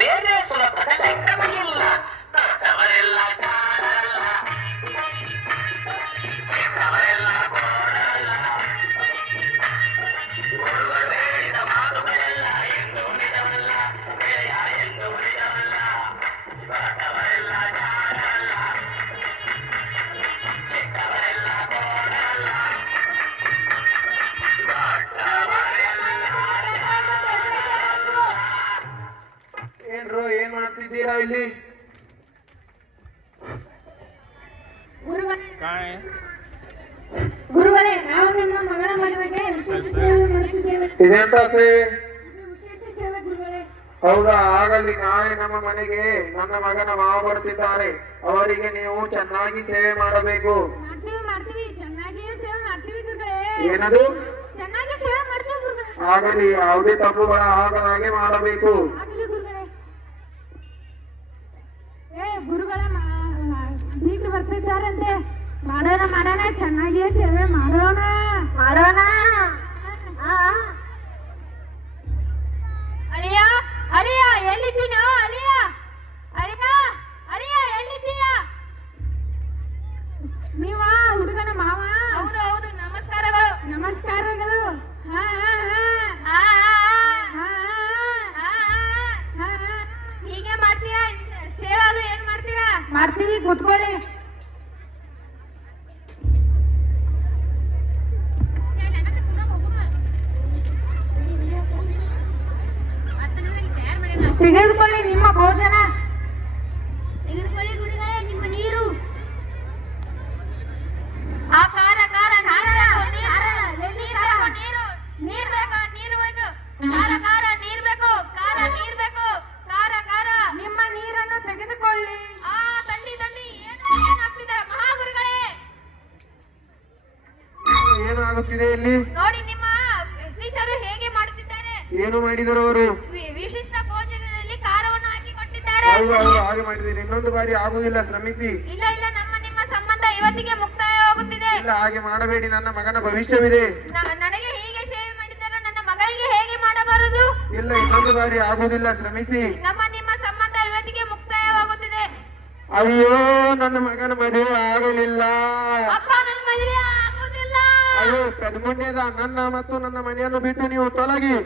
ಬೇರೆ ಸುಲಭದ ಲೆಕ್ಕವಿಲ್ಲ. ದೊಡ್ಡವರೆಲ್ಲ ಕಾಣಲ್ಲ, ಚಿಕ್ಕವರೆಲ್ಲ ಕೋಣಲ್ಲ. ಗುರುಗಳು ಹೇಳಿದ ಮಾತುಗಳೆಲ್ಲ ಎಂದು ಉಳಿದವಲ್ಲ, ಗೆಳೆಯ ಎಂದು ಉಳಿದವಲ್ಲ. ದೊಡ್ಡವರೆಲ್ಲ ಕಾಣಲ್ಲ, ಚಿಕ್ಕವರೆಲ್ಲ ಕೋಣಲ್ಲ. ಏನ್ರೋ ಏನ್ ಮಾಡ್ತಿದ್ದೀರಾ ಇಲ್ಲಿ? ಗುರುಗಳೇ, ನಾವು ನಿಮ್ಮ ಮಗಳ ಮದುವೆಗೆ ವಿಶೇಷ ಸೇವೆ ಮಾಡುತ್ತಿದ್ದೇವೆ. ಇದೆಂತ ಸೇವೆ? ವಿಶೇಷ ಸೇವೆ ಗುರುಗಳೇ. ಹೌದಾ? ಆಗಲಿ, ನಾಳೆ ನಮ್ಮ ಮನೆಗೆ ನನ್ನ ಮಗನ ಮಾವ ಬರ್ತಿದ್ದಾರೆ. ಅವರಿಗೆ ನೀವು ಚೆನ್ನಾಗಿ ಸೇವೆ ಮಾಡಬೇಕು. ಮಾಡ್ತೀವಿ ಮಾಡ್ತೀವಿ, ಚೆನ್ನಾಗಿಯೇ ಸೇವೆ ಮಾಡ್ತೀವಿ ಗುರುಗಳೇ. ಏನದು? ಚೆನ್ನಾಗಿ ಸೇವೆ ಮಾಡ್ತೀವಿ ಗುರುಗಳೇ. ಆಗಲಿ, ಯಾವುದೇ ತಪ್ಪುಗಳ ಆಗದ ಹಾಗೆ ಮಾಡಬೇಕು. ಆಗಲಿ ಗುರುಗಳೇ. ಗುರುಗಳ ಬೀಗರು ಬರ್ತಿದ್ದಾರಂತೆ. ಮಾಡೋಣ ಮಾಡೋಣ, ಚೆನ್ನಾಗಿಯೇ ಸೇವೆ ಮಾಡೋಣ ಮಾಡೋಣ. ಅಳಿಯ ಅಳಿಯ ಎಲ್ಲಿದ್ದೀನೋ? ಅಳಿಯ ಅಳಿಯ ಅಳಿಯ ಎಲ್ಲಿದ್ದೀಯ? ನೀವ ಹುಡುಗನ ಮಾವ? ಹೌದು ಹೌದು, ನಮಸ್ಕಾರಗಳು ನಮಸ್ಕಾರಗಳು. ಹೀಗೆ ಮಾಡ್ತೀರಾ ಸೇವೆ? ಅದು ಏನ್ ಮಾಡ್ತೀರಾ? ಮಾಡ್ತೀವಿ, ಕೂತ್ಕೊಳ್ಳಿ. ತೆಗೆದುಕೊಳ್ಳಿ ನಿಮ್ಮ ಭೋಜನ. ತೆಗೆದುಕೊಳ್ಳಿ ಗುರುಗಳೇ ನಿಮ್ಮ ನೀರು. ಆ ಕಾರ ಕಾರ ನೀರು ನೀರು ಬೇಕು, ನೀರು ಬೇಕು. ಕಾರ ಕಾರ ನೀರು ಬೇಕು, ಕಾರ ನೀರು ಬೇಕು, ಕಾರ ಕಾರ. ನಿಮ್ಮ ನೀರನ್ನು ತೆಗೆದುಕೊಳ್ಳಿ. ಆ ತಂಡಿ ತಂಡಿ ಏನಾಗ್ತಿದೆ ಮಹಾಗುರುಗಳೇ? ಏನು ಆಗುತ್ತಿದೆ ಇಲ್ಲಿ? ನೋಡಿ ನಿಮ್ಮ ಶಿಷ್ಯರು ಹೇಗೆ ಮಾಡುತ್ತಿದ್ದಾರೆ. ಏನು ಮಾಡಿದರು ಅವರು? ವಿಶಿಷ್ಟ ಭೋಜನದಲ್ಲಿ ಖಾರವನ್ನು ಹಾಕಿ ಕೊಟ್ಟಿದ್ದಾರೆ. ಹೌದು ಹೌದು, ಹಾಗೆ ಮಾಡಿದ್ದೀರಿ. ಇನ್ನೊಂದು ಬಾರಿ ಆಗುವುದಿಲ್ಲ, ಶ್ರಮಿಸಿ. ಇಲ್ಲ ಇಲ್ಲ, ನಿಮ್ಮ ಸಂಬಂಧ ಇವತ್ತಿಗೆ ಮುಕ್ತಾಯವಾಗುತ್ತಿದೆ. ಇಲ್ಲ, ಹಾಗೆ ಮಾಡಬೇಡಿ, ನನ್ನ ಮಗನ ಭವಿಷ್ಯವಿದೆ. ನನಗೆ ಹೀಗೆ ಸೇವೆ ಮಾಡಿದರೆ ನನ್ನ ಮಗಳಿಗೆ ಹೇಗೆ ಮಾಡಬಾರದು? ಇಲ್ಲ, ಇನ್ನೊಂದು ಬಾರಿ ಆಗುವುದಿಲ್ಲ, ಶ್ರಮಿಸಿ. ನಿಮ್ಮ ಸಂಬಂಧ ಇವತ್ತಿಗೆ ಮುಕ್ತಾಯವಾಗುತ್ತಿದೆ. ಅಯ್ಯೋ, ನನ್ನ ಮಗನ ಮದುವೆ ಆಗಲಿಲ್ಲ. ಅಪ್ಪ, ನನ್ನ ಮದುವೆ ಆಗುವುದಿಲ್ಲ. ಅಯ್ಯೋ ಪದ್ಮುಣ್ಯದ, ನನ್ನ ಮತ್ತು ನನ್ನ ಮನೆಯನ್ನು ಬಿಟ್ಟು ನೀವು ತೊಲಗಿ.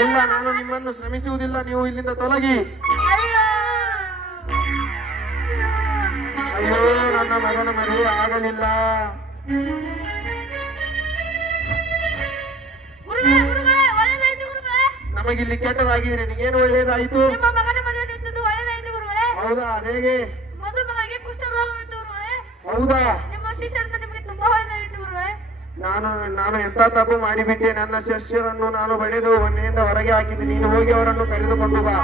ಇಲ್ಲ, ನಾನು ನಿಮ್ಮನ್ನು ಶ್ರಮಿಸುವುದಿಲ್ಲ, ನೀವು ಇಲ್ಲಿಂದ ತೊಲಗಿ. ಅಯ್ಯೋ, ನನ್ನ ಮಗನ ಮದುವೆ ಆಗಲಿಲ್ಲ. ನಮಗಿಲ್ಲಿ ಕೆಟ್ಟದಾಗಿದೆ, ನಿನಗೇನು ಒಳ್ಳೆಯದಾಯಿತು? ಹೌದಾ? ಹೇಗೆ? ಹೌದಾ? ನಾನು ಎಂತ ತಪ್ಪು ಮಾಡಿಬಿಟ್ಟೆ? ನನ್ನ ಶಿಷ್ಯರನ್ನು ನಾನು ಬಡಿದು ಮನೆಯಿಂದ ಹೊರಗೆ ಹಾಕಿದ್ದೆ. ನೀನು ಹೋಗಿ ಅವರನ್ನು ಕರೆದುಕೊಂಡು ಬಾ.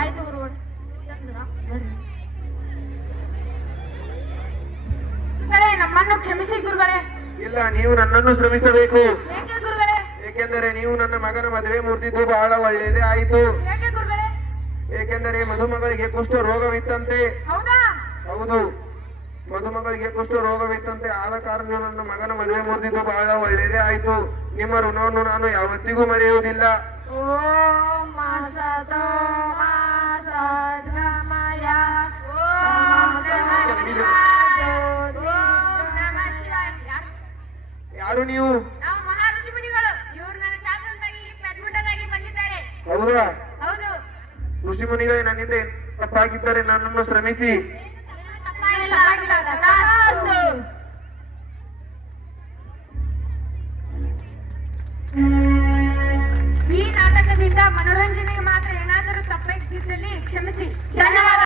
ನಮ್ಮನ್ನು ಕ್ಷಮಿಸಿ ಗುರುಗಳೇ. ಇಲ್ಲ, ನೀವು ನನ್ನನ್ನು ಶ್ರಮಿಸಬೇಕು. ಏಕೆ ಗುರುಗಳೇ? ಏಕೆಂದರೆ ನೀವು ನನ್ನ ಮಗನ ಮದುವೆ ಮುರಿದಿದ್ದು ಬಹಳ ಒಳ್ಳೆಯದೇ ಆಯಿತು. ಏಕೆ ಗುರುಗಳೇ? ಏಕೆಂದರೆ ಮದುಮಗಳಿಗೆ ಕುಷ್ಠ ರೋಗವಿತ್ತಂತೆ. ಹೌದಾ? ಹೌದು, ಮದುಮಗಳಿಗೆ ಕುಷ್ಠ ರೋಗವಿತ್ತಂತೆ. ಆದ ಕಾರಣ ನನ್ನ ಮಗನ ಮದುವೆ ಮುರಿದಿದ್ದು ಬಹಳ ಒಳ್ಳೆಯದೇ ಆಯಿತು. ನಿಮ್ಮ ಋಣವನ್ನು ನಾನು ಯಾವತ್ತಿಗೂ ಮರೆಯುವುದಿಲ್ಲ. ಯಾರು ನೀವು? ನಾವು ಮಹಾಋಷಿ ಮುನಿಗಳು. ಇವರು ನನ್ನ ಶಾಸನವಾಗಿ ಪದ್ಮುಂಡರಾಗಿ ಬಂದಿದ್ದಾರೆ. ಹೌದಾ? ಹೌದು. ಋಷಿ ಮುನಿಗಳೇ, ನನ್ನಿಂದ ತಪ್ಪಾಗಿದ್ದರೆ ನನ್ನನ್ನು ಶ್ರಮಿಸಿ. ಈ ನಾಟಕದಿಂದ ಮನೋರಂಜನೆಗೆ ಮಾತ್ರ ಏನಾದರೂ ತಪ್ಪಾಗಿದ್ದಲ್ಲಿ ಕ್ಷಮಿಸಿ. ಧನ್ಯವಾದ.